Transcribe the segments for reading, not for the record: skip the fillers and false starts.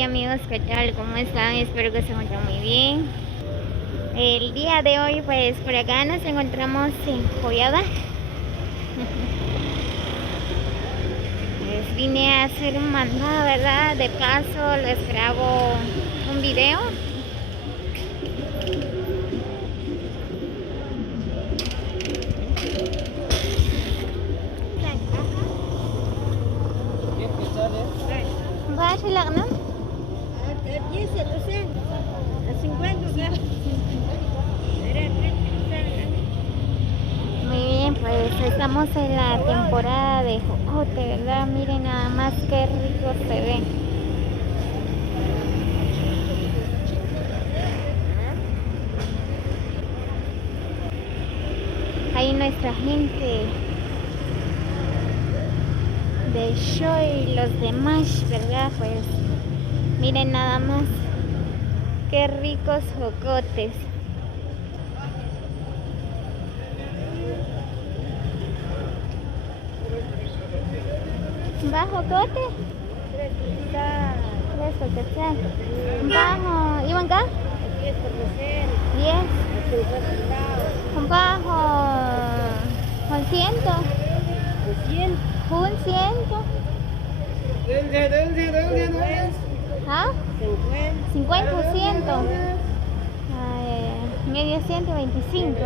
Hey amigos, ¿qué tal? ¿Cómo están? Espero que se encuentren muy bien. El día de hoy, pues por acá nos encontramos en Joyada. Pues vine a hacer un mandado, ¿verdad? De paso les grabo un video. Va a relajar, ¿no? 10, 200, a 50, claro. Muy bien, pues estamos en la temporada de jocote, ¿verdad? Miren nada más qué rico se ve. Ahí nuestra gente de show y los demás, ¿verdad? Pues miren nada más qué ricos jocotes. ¿Va jocote? 3 por quetzal. Bajo, ¿y acá? 10 por mujer, 10. a 50 centavos, Bajo, con 100. 100, Un 100. ¿Ah? 50, 50 o 100. Medio 125.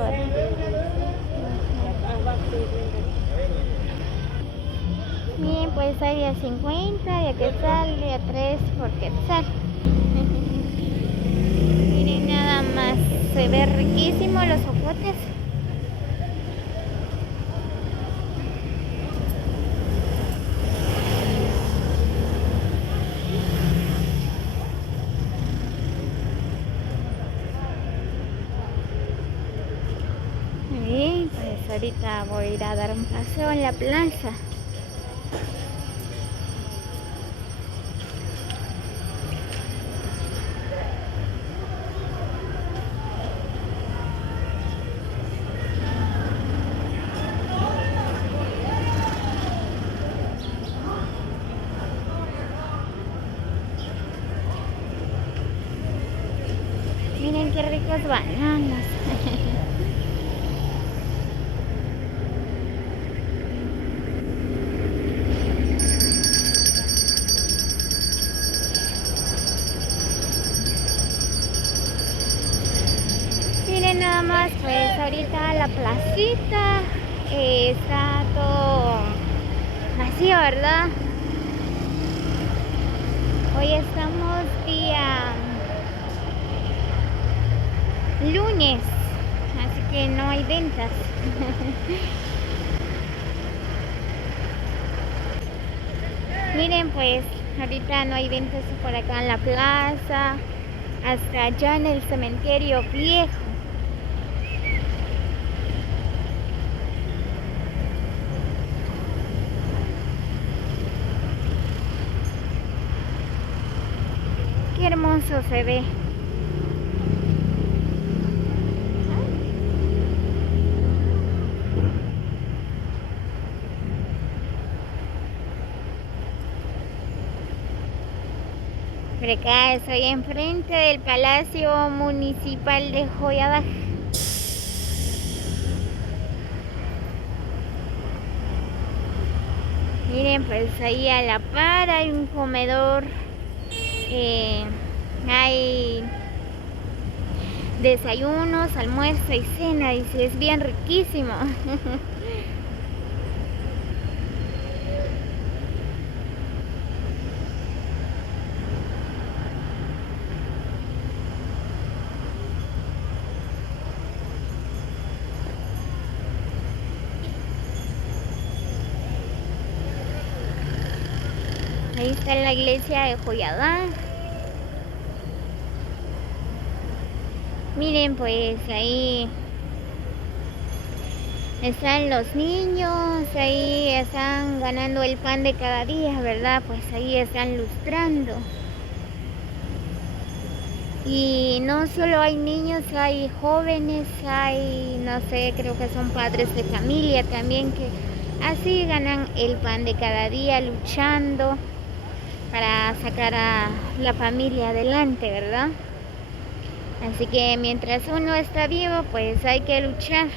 Bien, pues hay a 50 y a quetzal y a 3 por quetzal. Miren nada más, se ve riquísimo los jocotes. Bien, pues ahorita voy a ir a dar un paseo en la plaza. Miren qué ricos bananas. Miren nada más, pues ahorita la placita está todo vacío, ¿verdad? Hoy estamos día lunes, así que no hay ventas. Miren, pues ahorita no hay ventas por acá en la plaza, hasta allá en el cementerio viejo. Qué hermoso se ve. Por acá estoy enfrente del Palacio Municipal de Joyada. Miren, pues ahí a la par hay un comedor. Hay desayunos, almuerzo y cena. Dice, es bien riquísimo. Ahí está la iglesia de Joyada. Miren, pues ahí están los niños, ahí están ganando el pan de cada día, ¿verdad? Pues ahí están lustrando. Y no solo hay niños, hay jóvenes, hay, no sé, creo que son padres de familia también que así ganan el pan de cada día luchando para sacar a la familia adelante, ¿verdad? Así que mientras uno está vivo, pues hay que luchar.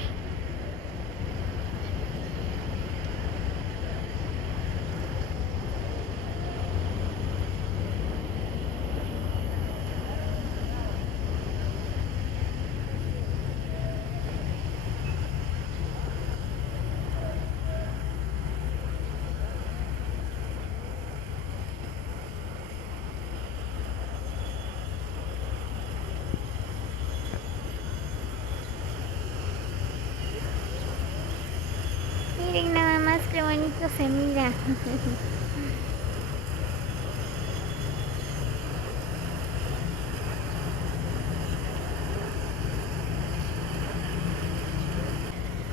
Miren nada más qué bonito se mira.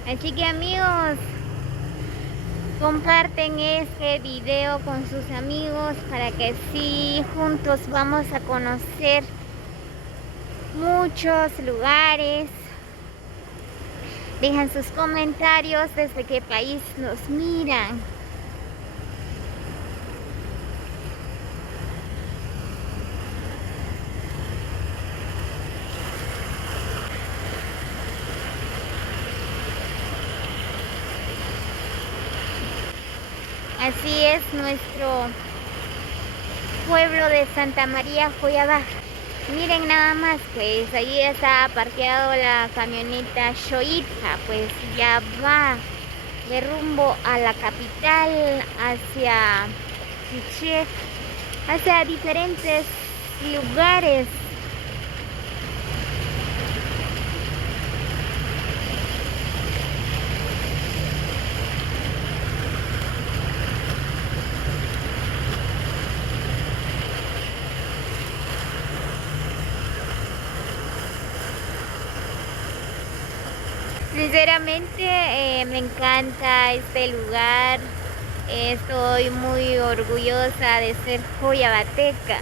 Así que amigos, comparten este video con sus amigos para que así juntos vamos a conocer muchos lugares. Dejan sus comentarios desde qué país nos miran. Así es nuestro pueblo de Santa María Joyabaj. Miren nada más, pues ahí está parqueado la camioneta Xoitza, pues ya va de rumbo a la capital, hacia Quiché, hacia diferentes lugares. Sinceramente me encanta este lugar, estoy muy orgullosa de ser joyabateca.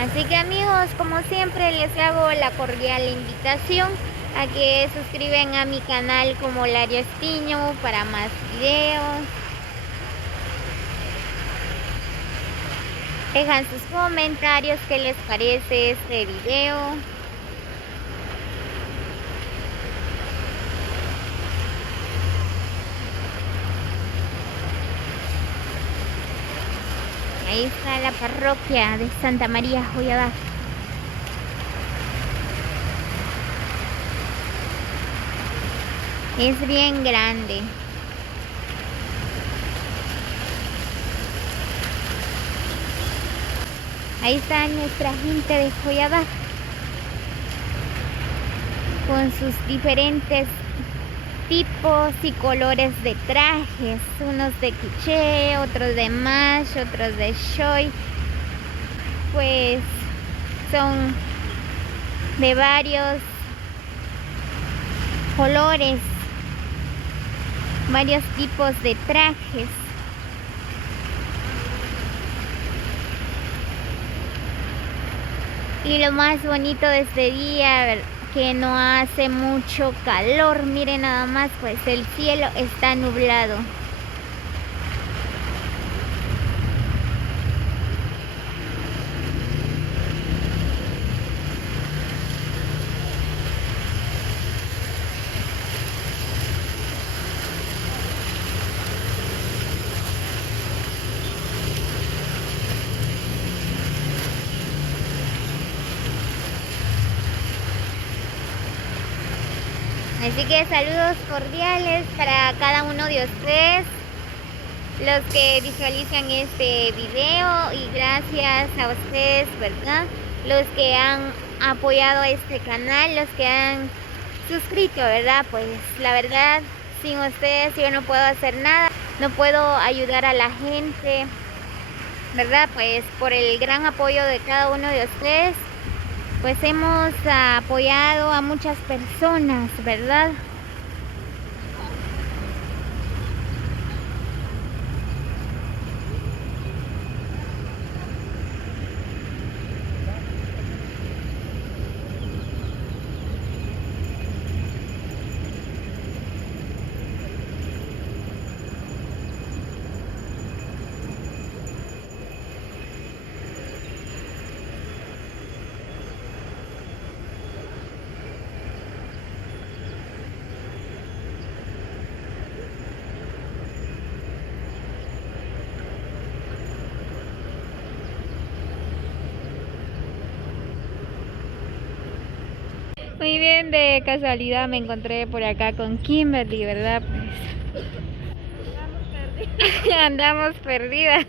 Así que amigos, como siempre les hago la cordial invitación a que suscriben a mi canal como Lario Estiño para más videos. Dejan sus comentarios qué les parece este video. Ahí está la parroquia de Santa María Joyabaj. Es bien grande. Ahí está nuestra gente de Joyabaj con sus diferentes tipos y colores de trajes, unos de quiché, otros de mash, otros de shoy, pues son de varios colores, varios tipos de trajes. Y lo más bonito de este día, que no hace mucho calor, miren nada más, pues el cielo está nublado. Así que saludos cordiales para cada uno de ustedes, los que visualizan este video, y gracias a ustedes, ¿verdad? Los que han apoyado este canal, los que han suscrito, ¿verdad? Pues la verdad, sin ustedes yo no puedo hacer nada, no puedo ayudar a la gente, ¿verdad? Pues por el gran apoyo de cada uno de ustedes, pues hemos apoyado a muchas personas, ¿verdad? Muy bien, de casualidad me encontré por acá con Kimberly, ¿verdad? Pues andamos perdidas.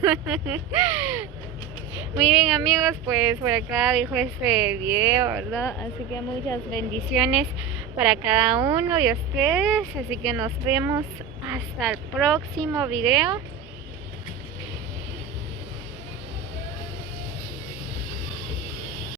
Muy bien, amigos, pues por acá dejo este video, ¿verdad? Así que muchas bendiciones para cada uno de ustedes. Así que nos vemos hasta el próximo video.